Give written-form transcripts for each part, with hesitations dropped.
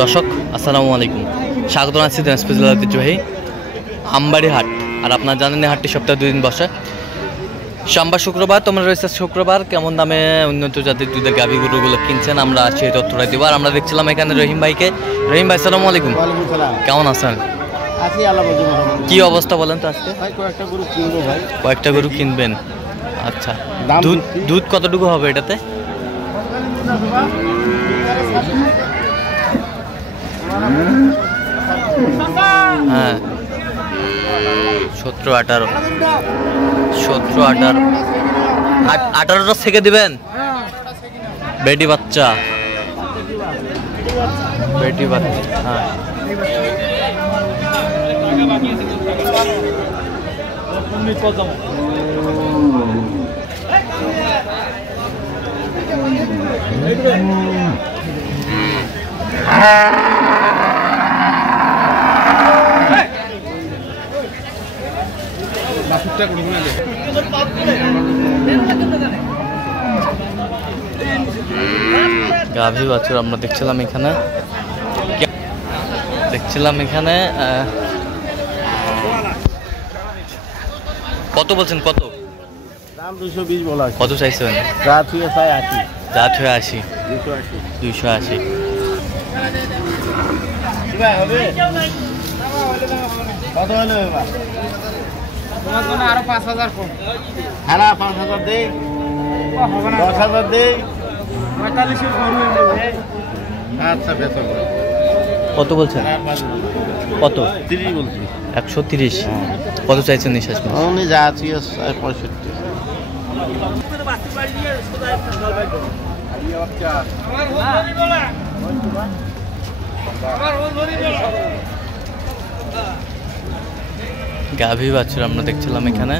দর্শক আসসালামু আলাইকুম, স্বাগত জানাচ্ছি দিনাজপুর জেলার ঐতিহ্যবাহী আমবাড়ি হাট। আর আপনারা জানেন এই হাটটি সপ্তাহে 2 দিন বসে, সোমবার শুক্রবার। তোমরা রয়েছে শুক্রবার কেমন দামে উন্নত জাতির দুধের গাভী গরুগুলো কিনছেন আমরা সেই তথ্যটাই দিব। আর আমরা দেখছিলাম এখানে রহিম ভাইকে। রহিম ভাই আসসালামু আলাইকুম, কেমন আছেন? কি অবস্থা বলেন তো আজকে? কয়েকটা গরু কিনবেন, আচ্ছা। দুধ কতটুকু হবে এটাতে? হ্যাঁ 17-18 18টা থেকে দিবেন। বেটি বাচ্চা হ্যাঁ। গাভী বাছুর আমরা দেখছিলাম এখানে কত বলছেন? কত দাম? 220 বলা। কত চাইছেন? জাত হয়ে 80। জাত হয়ে 80। 280 হবে। কত হলো এবার? তোমার জন্য আরো 5000 কম। খানা 5000 দেই, 10000 দেই, 45 এর গরু নেবে। আচ্ছা বেচো। কত বলছেন? কত? 30 বলছি। 130। কত চাইছেন নিঃশ্বাস? উনি যা আছে 65। গাভী বাছুর আমরা দেখছিলাম এখানে।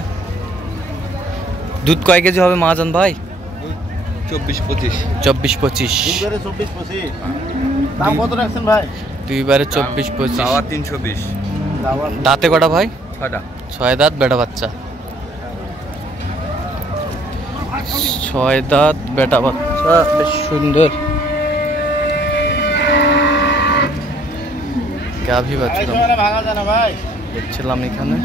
দুধ কয় কেজি হবে মহাজন ভাই? 24-25। 24-25। দাম কত রাখছেন ভাই? দুইবারে 24-25। 320। দাঁতে কটা ভাই? 6টা। 6 দাঁত বেটা বাচ্চা। 6 দাঁত বেটা বাচ্চা, বেশ সুন্দর গাভী বাছুর দেখছিলাম এখানে।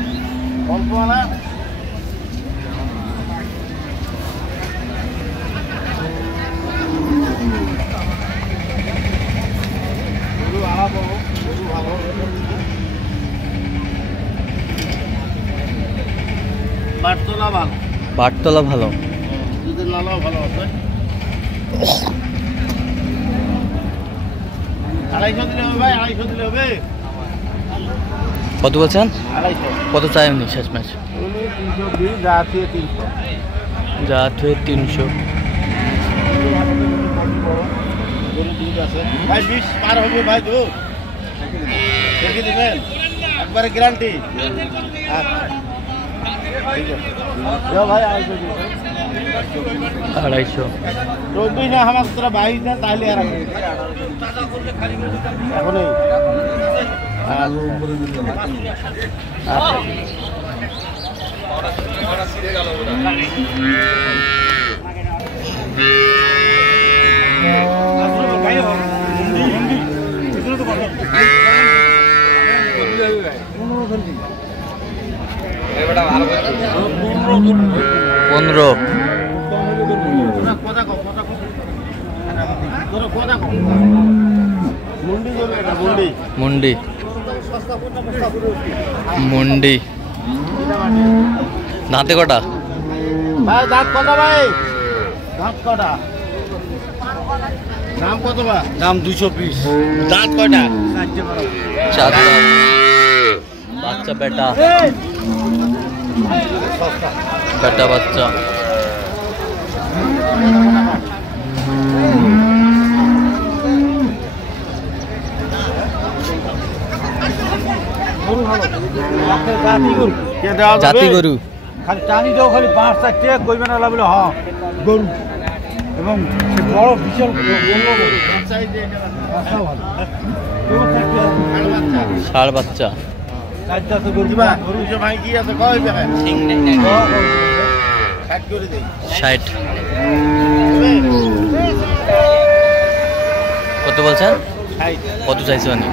বাটতলা ভালো। কত বলছেন? কত চাই উনি শেষ ম্যাচ? জাত হয়ে 300। ভাই 20 পার হবে ভাই, তো দেখে দিবেন একবারে গ্যারান্টি। ভাই 250। 24 না আমার তোরা 22 না, তাহলে আর এখন পনেরো। মুন্ডি দাঁতে কটা? ভাই দাঁত কটা? ভাই দাঁত কটা? দাম কত? দাম 220। দাঁত কয়টা? 4 দাঁত। বাচ্চা বেটা বাচ্চা। জাতি গরু খালি টানি দাও, খালি 5-4 কইবে না লাগলে। হ্যাঁ গরু এবং বড় বিশাল ষাড় বাচ্চা। 60। কত কত বলছেন? 60 কত চাইছে মানে?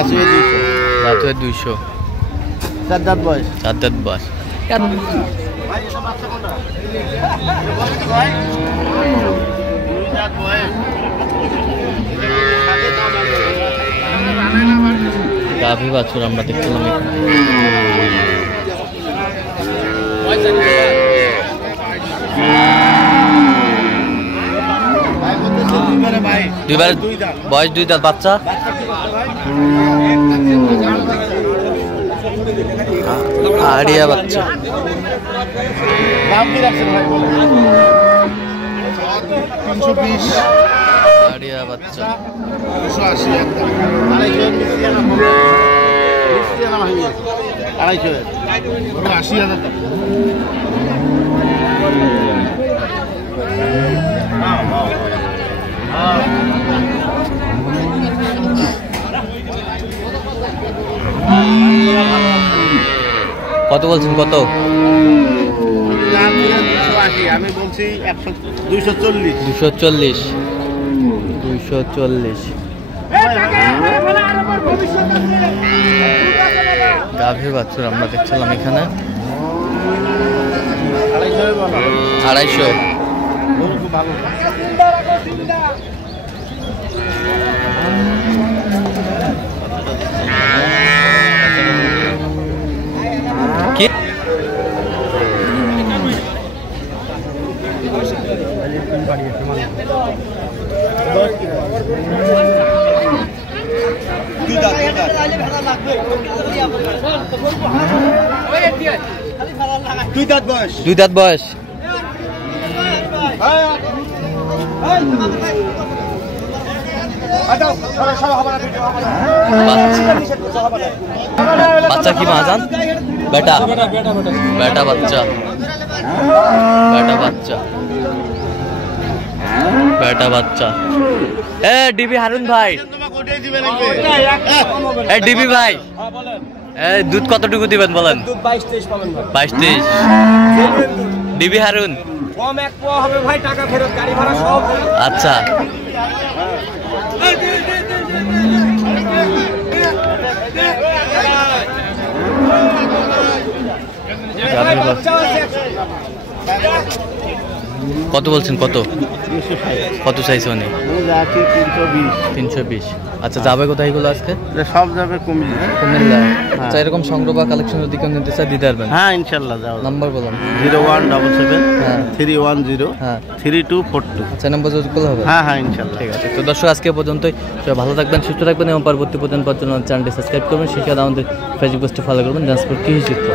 আছে 200 রাতে 200 চার দাঁত বয়স। 4 দাঁত বয়স। ভাই এটা বাচ্চা কোনটা? বলি তো ভাই 2 দাঁত বয়স। গাভী বাছুর আমরা দেখছিলাম এখানে। দুইবার বয়স 2 দাঁত বাচ্চা। আড়িয়া বাচ্চা। দাম কি রাখছেন ভাই বলেন? 320 আড়িয়া বাচ্চা 280 একদম। 250 মিষ্টি আনা হবে। মিষ্টি আনা হয়ে গেছে 250 80,000 টাকা। কত বলছেন? কত? আমি বলছি 240 240 240 গাভী বাছুর আমরা দেখছিলাম এখানে। 250 কি? দুই দাঁত বয়স। 2 দাঁত বয়স। বাচ্চা কি মাজান? বেটা বেটা বাচ্চা বেটা বাচ্চা বেটা বাচ্চা। এ ডিবি হারুন ভাই, এ ডিবি ভাই, এই দুধ কতটুকু দিবেন বলেন? 22-23 ডিবি হারুন। কম এক পোয়া হবে ভাই, টাকা ফেরত, গাড়ি ভাড়া সব। আচ্ছা কত বলছেন? কত কত চাইছে মানে? 320। আচ্ছা যাবে কোথায় এগুলো আজকে? সব যাবে কুমিল্লা। কুমিল্লা। আচ্ছা এরকম সংগ্রহ বা কালেকশন যদি কেউ নিতে চায় দিতে পারবেন? হ্যাঁ ইনশাল্লাহ যাও। নাম্বার বলুন। 0177 হ্যাঁ 310 হ্যাঁ 3242। আচ্ছা নাম্বার যদি করলে হবে? হ্যাঁ হ্যাঁ ইনশাল্লাহ। ঠিক আছে। তো দর্শক আজকে পর্যন্তই। সবাই ভালো থাকবেন, সুস্থ থাকবেন এবং পরবর্তী পর্যন্ত চ্যানেলটি সাবস্ক্রাইব করবেন। সেই সাথে আমাদের ফেসবুক পেজটি ফলো করবেন, ডান্সপুর কৃষি চিত্র।